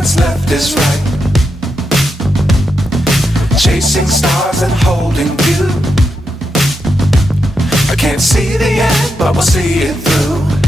what's left is right. Chasing stars and holding you. I can't see the end, but we'll see it through.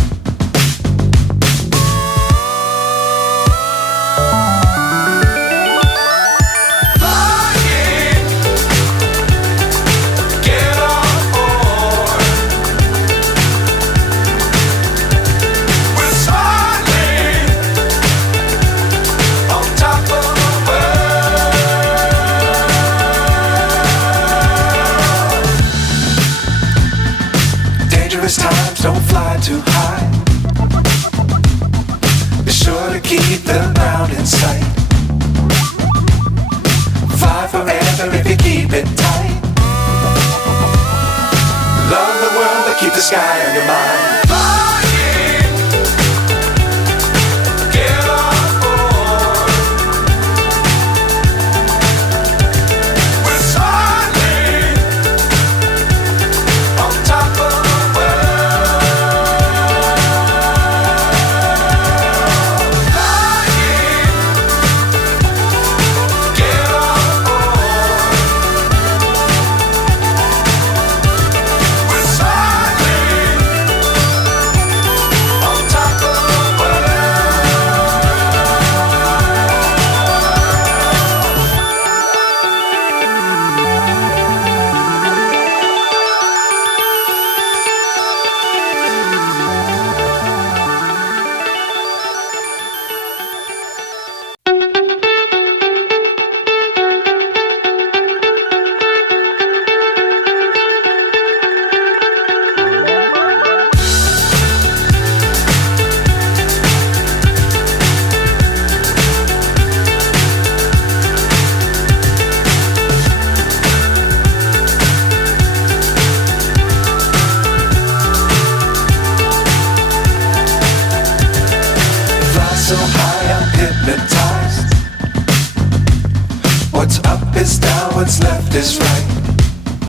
Times don't fly too high. Be sure to keep the ground in sight. Fly forever if you keep it tight. Love the world but keep the sky on your mind.